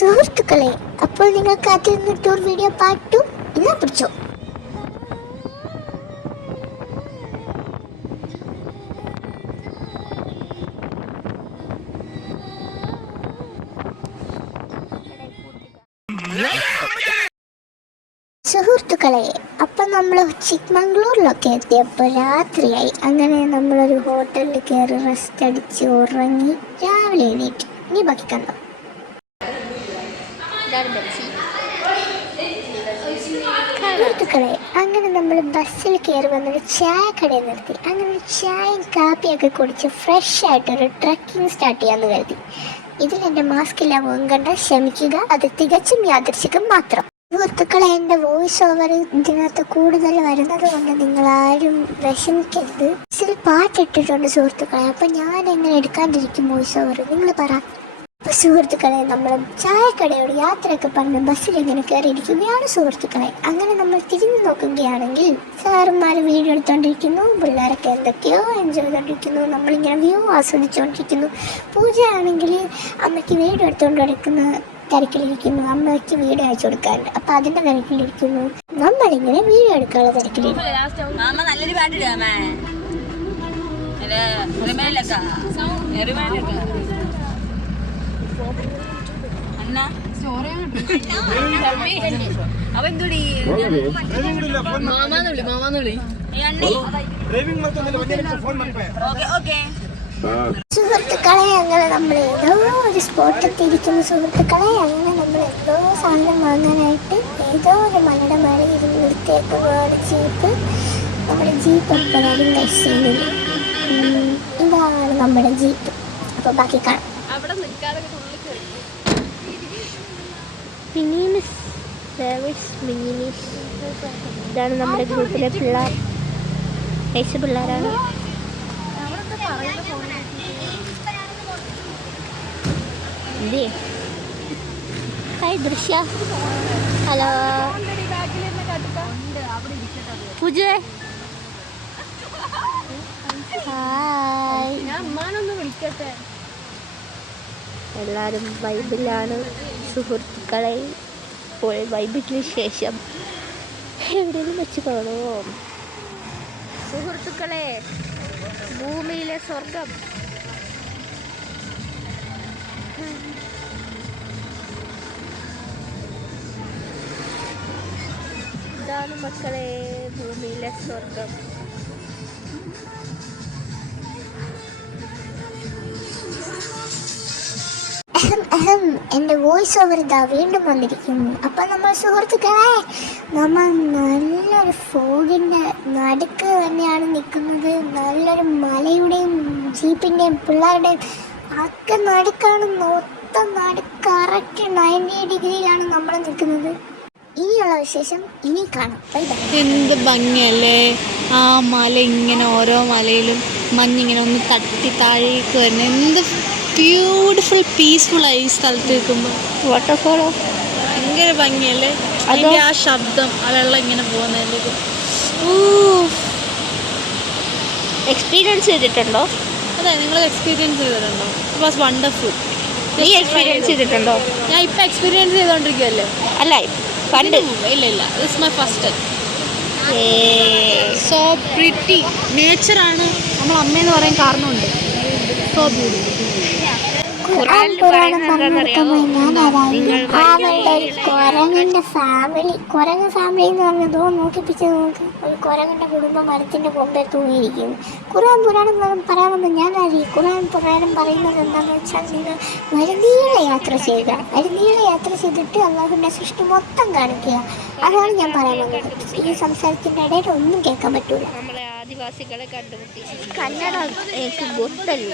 സുഹൃത്തുക്കളെ, അപ്പോൾ നിങ്ങൾ കാത്തിരുന്ന ടൂർ വീഡിയോ പാർട്ട് 2 ഇന്ന് പിടിച്ചോ. സുഹൃത്തുക്കളെ, അപ്പം നമ്മൾ ചിക്മംഗ്ലൂരിലൊക്കെ എത്തിയപ്പോൾ രാത്രിയായി. അങ്ങനെ നമ്മളൊരു ഹോട്ടലിൽ കയറി റെസ്റ്റ് അടിച്ച് ഉറങ്ങി രാവിലെ എണീറ്റ്. നീ ബാക്കി കണ്ടോ? സുഹൃത്തുക്കളെ, അങ്ങനെ നമ്മൾ ബസ്സിൽ കയറി വന്നൊരു ചായക്കടയിൽ നിർത്തി. അങ്ങനെ ചായയും കാപ്പിയൊക്കെ കുടിച്ച് ഫ്രഷ് ആയിട്ടൊരു ട്രക്കിംഗ് സ്റ്റാർട്ട് ചെയ്യാമെന്ന് കരുതി. ഇതിൽ എൻ്റെ മാസ്ക് ഇല്ല മുഖം കണ്ട ക്ഷമിക്കുക, അത് തികച്ചും യാദൃശ്ചികം മാത്രം. സുഹൃത്തുക്കളെ, എൻ്റെ വോയിസ് ഓവർ ഇതിനകത്ത് കൂടുതൽ വരുന്നത് കൊണ്ട് നിങ്ങളാരും വിഷമിക്കരുത്. ഇതിൽ പാട്ടിട്ടിട്ടുണ്ട് സുഹൃത്തുക്കളെ, അപ്പം ഞാൻ എങ്ങനെ എടുക്കാണ്ടിരിക്കും വോയിസ് ഓവർ, നിങ്ങൾ പറ. അപ്പോൾ സുഹൃത്തുക്കളെ, നമ്മൾ ചായക്കടയോട് യാത്രയൊക്കെ പറഞ്ഞ് ബസ്സിൽ ഇങ്ങനെ കയറിയിരിക്കുകയാണ് സുഹൃത്തുക്കളെ. അങ്ങനെ നമ്മൾ തിരിഞ്ഞു നോക്കുകയാണെങ്കിൽ സാറുമാർ വീഡിയോ എടുത്തുകൊണ്ടിരിക്കുന്നു, പിള്ളേരൊക്കെ എന്തൊക്കെയോ എൻജോയ് ചെയ്തുകൊണ്ടിരിക്കുന്നു, നമ്മളിങ്ങനെ വ്യൂ ആസ്വദിച്ചുകൊണ്ടിരിക്കുന്നു. പൂജ ആണെങ്കിൽ അമ്മയ്ക്ക് വീഡിയോ എടുത്തുകൊണ്ട് തിരക്കിലിരിക്കുന്നു, അമ്മയ്ക്ക് വീഡിയോ അയച്ചു കൊടുക്കാറുണ്ട്, അപ്പം അതിൻ്റെ തിരക്കിലിരിക്കുന്നു. നമ്മളിങ്ങനെ വീഡിയോ എടുക്കാനുള്ള തിരക്കിലിരിക്കുന്നു. സുഹൃത്തുക്കളെ, അങ്ങനെ നമ്മൾ ഏതോ ഒരു സ്പോട്ടെത്തിയിരിക്കുന്നു സുഹൃത്തുക്കളെ. അങ്ങനെ നമ്മൾ എന്തോ സാധനം വാങ്ങാനായിട്ട് ഏതോ ഒരു മലയുടെ മേലെ നിർത്തിയേക്കുന്നതാണ് ജീപ്പ്. നമ്മുടെ ജീപ്പ് എപ്പോഴും ചെയ്യുന്നത് ഇതാണ് നമ്മുടെ ജീപ്പ്. അപ്പോൾ ബാക്കി കാണാം. ഇതാണ് നമ്മുടെ ഗ്രൂപ്പിലെ പിള്ളേർ, പിള്ളേരാണ്. ഹായ് ദൃശ്യ, ഹലോ പൂജ, ഹായ്. എല്ലാവരും വൈബിലാണ് സുഹൃത്തുക്കളെ. ഇപ്പോൾ വൈബിന് ശേഷം എവിടെയെങ്കിലും വെച്ച് കാണുമോ സുഹൃത്തുക്കളെ? ഭൂമിയിലെ സ്വർഗം. ഇതാണ് മക്കളെ ഭൂമിയിലെ സ്വർഗം. എൻ്റെ വോയിസ് ഓവർ ഇതാ വീണ്ടും വന്നിരിക്കുന്നു. അപ്പം നമ്മൾ സുഹൃത്തുക്കളെ, നമ്മൾ നല്ലൊരു ഫോഗിൻ്റെ നടുക്ക് തന്നെയാണ് നിൽക്കുന്നത്. നല്ലൊരു മലയുടെയും ജീപ്പിൻ്റെയും പിള്ളേരുടെയും ഒക്കെ നടുക്കാണ്. മൊത്തം നടുക്ക് കറക്റ്റ് 90 ഡിഗ്രിയിലാണ് നമ്മൾ നിൽക്കുന്നത്. ഇനിയുള്ള വിശേഷം ഇനി കാണാം. എന്ത് ഭംഗിയല്ലേ ആ മല, ഇങ്ങനെ ഓരോ മലയിലും മഞ്ഞിങ്ങനെ ഒന്ന് തട്ടി താഴേക്ക് വരുന്നത്. എന്ത് ബ്യൂട്ടിഫുൾ പീസ്ഫുൾ ആയി സ്ഥലത്ത് നിൽക്കുമ്പോൾ. വാട്ടർഫോളോ ഭയങ്കര ഭംഗിയല്ലേ, അതിൻ്റെ ആ ശബ്ദം, ആ വെള്ളം ഇങ്ങനെ പോകുന്നതിലേക്ക്. എക്സ്പീരിയൻസ് ചെയ്തിട്ടുണ്ടോ? അതെ, നിങ്ങൾ എക്സ്പീരിയൻസ് ചെയ്തിട്ടുണ്ടോ? It was wonderful. നീ എക്സ്പീരിയൻസ് ചെയ്തിട്ടുണ്ടോ? ഞാൻ ഇപ്പം എക്സ്പീരിയൻസ് ചെയ്തുകൊണ്ടിരിക്കുകയല്ലേ. അല്ല, പണ്ട് ഇല്ല, this my first. So pretty നേച്ചറാണ് നമ്മൾ അമ്മയെന്ന് പറയാൻ കാരണമുണ്ട്. So beautiful. കുരങ്ങന്റെ ഫാമിലി എന്ന് പറഞ്ഞതോ നോക്കിപ്പിച്ച് നോക്ക്. ഒരു കുരങ്ങന്റെ കുടുംബം മരത്തിന്റെ കൊമ്പേ തൂങ്ങിയിരിക്കുന്നു. ഖുർആൻ പുരാണം പറയാമെന്ന് ഞാൻ അറിയും. ഖുർആൻ പുരാണം പറയുന്നത് എന്താണെന്ന് വെച്ചാൽ, നിങ്ങൾ വഴിനീള യാത്ര ചെയ്യുക. വഴിനീള യാത്ര ചെയ്തിട്ട് അള്ളാഹുവിന്റെ സൃഷ്ടി മൊത്തം കാണിക്കുക. അതാണ് ഞാൻ പറയാൻ വന്നത്. ഈ സംസാരത്തിന്റെ ഇടയിൽ ഒന്നും കേൾക്കാൻ പറ്റൂല. ആദിവാസികളെ കണ്ടുമുട്ടി. കന്നഡ എനിക്ക് ಗೊತ್ತಲ್ಲ.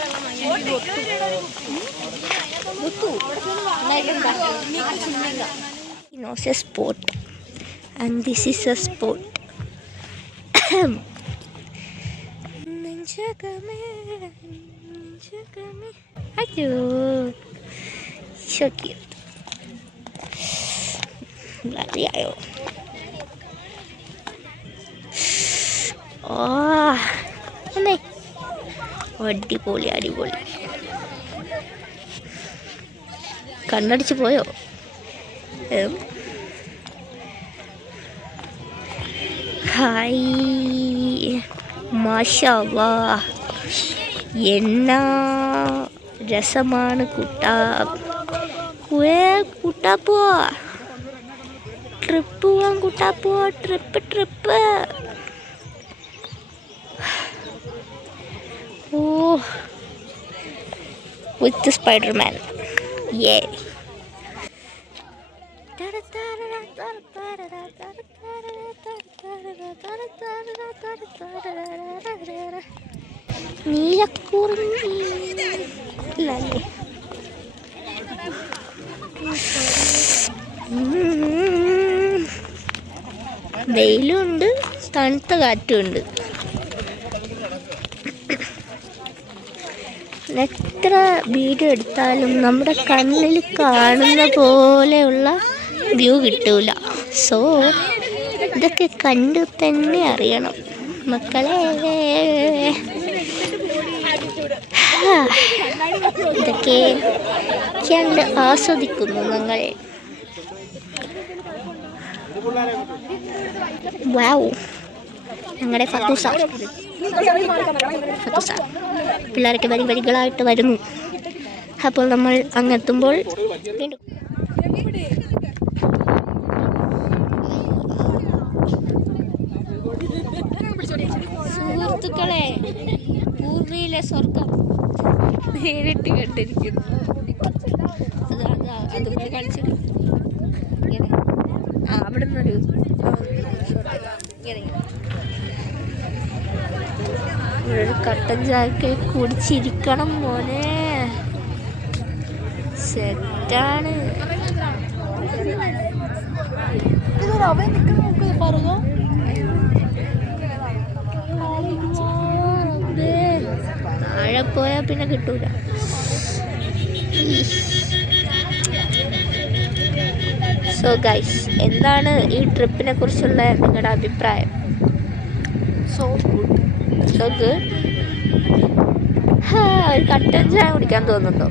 He knows a sport and this is a sport. Ayo, so cute. Lari ayo. അടിപൊളി. കണ്ണടിച്ച് പോയോ? ഹായ് മാഷാ അല്ലാഹ്, എന്നാ രസമാണ് കുട്ടാ. കുട്ടാ പോവാ, ട്രിപ്പ് പോവാൻ കുട്ടാ പോവാ, ട്രിപ്പ്. ഓ വിത്ത് സ്പൈഡർമാൻ, യേ. നീലക്കുറിഞ്ഞി ഇല്ലല്ലേ. വെയിലുണ്ട്, തണുത്ത കാറ്റുമുണ്ട്. എത്ര വീഡിയോ എടുത്താലും നമ്മുടെ കണ്ണിൽ കാണുന്ന പോലെയുള്ള വ്യൂ കിട്ടൂല. സോ ഇതൊക്കെ കണ്ടു തന്നെ അറിയണം മക്കളെ. ഇതൊക്കെ കണ്ട് ആസ്വദിക്കുന്നു ഞങ്ങൾ. വാവ്, ഞങ്ങളുടെ ഫത്തൂസ പിള്ളേരൊക്കെ വരികളായിട്ട് വരുന്നു. അപ്പോൾ നമ്മൾ അങ്ങെത്തുമ്പോൾ വീണ്ടും സുഹൃത്തുക്കളെ, പൂർവിയിലെ സ്വർഗം നേരിട്ട് കണ്ടിരിക്കുന്നു. അതുപോലെ കളിച്ചിട്ട് അവിടെ നിന്നൊരു ഒരു കട്ടൻ ചായക്കെ കുടിച്ചിരിക്കണം മോനെ, സെറ്റാണ്. താഴെ പോയാ പിന്നെ കിട്ടൂല. സോ ഗൈസ്, എന്താണ് ഈ ട്രിപ്പിനെ കുറിച്ചുള്ള നിങ്ങളുടെ അഭിപ്രായം? So good. ഒരു കട്ടൻ ചായ കുടിക്കാൻ തോന്നുന്നുണ്ടോ?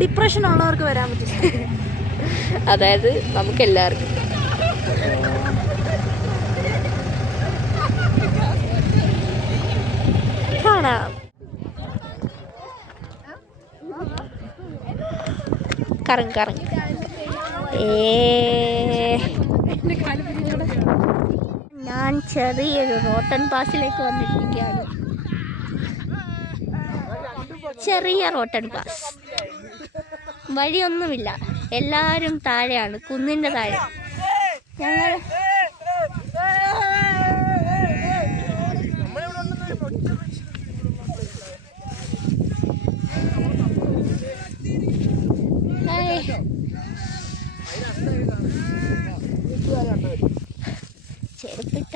ഡിപ്രഷൻ ഉള്ളവർക്ക് വരാൻ പറ്റും. അതായത് നമുക്ക് എല്ലാവർക്കും. കാണാം. കറങ്ങ്. ഞാൻ ചെറിയൊരു റോട്ടൺ പാസിലേക്ക് വന്നിരിക്കുകയാണ്. ചെറിയ റോട്ടൺ പാസ്. വഴിയൊന്നുമില്ല, എല്ലാവരും താഴെയാണ്, കുന്നിൻ്റെ താഴെ. ഞങ്ങൾ ചെരുപ്പിട്ട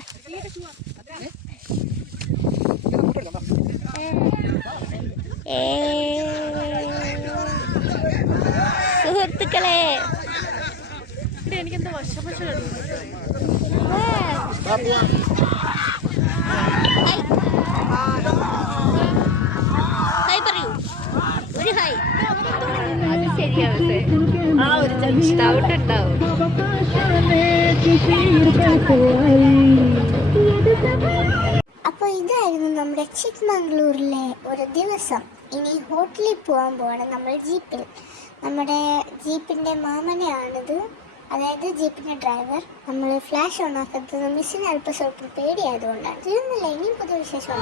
സുഹൃത്തുക്കളെ, എനിക്കെന്താ വശപശ ഹായ് പറയൂ, ഒരു ഹായ്. അത് ശരിയാവട്ടെ, ആ ഒരു ഡൗട്ട് ഉണ്ടാവും. അപ്പോൾ ഇതായിരുന്നു നമ്മുടെ ചിക്ക്മംഗ്ലൂരിലെ ഒരു ദിവസം. ഇനി ഹോട്ടലിൽ പോകാൻ പോവാണ് നമ്മൾ ജീപ്പിൽ. നമ്മുടെ ജീപ്പിൻ്റെ മാമനെയാണിത്, അതായത് ജീപ്പിൻ്റെ ഡ്രൈവർ. നമ്മൾ ഫ്ലാഷ് ഓൺ ആക്കുന്നത് മിസ്സിന് അല്പം സ്വല്പം പേടിയായതുകൊണ്ടാണ്. തീർന്നില്ല, ഇനിയും പുതിയ വിശേഷം.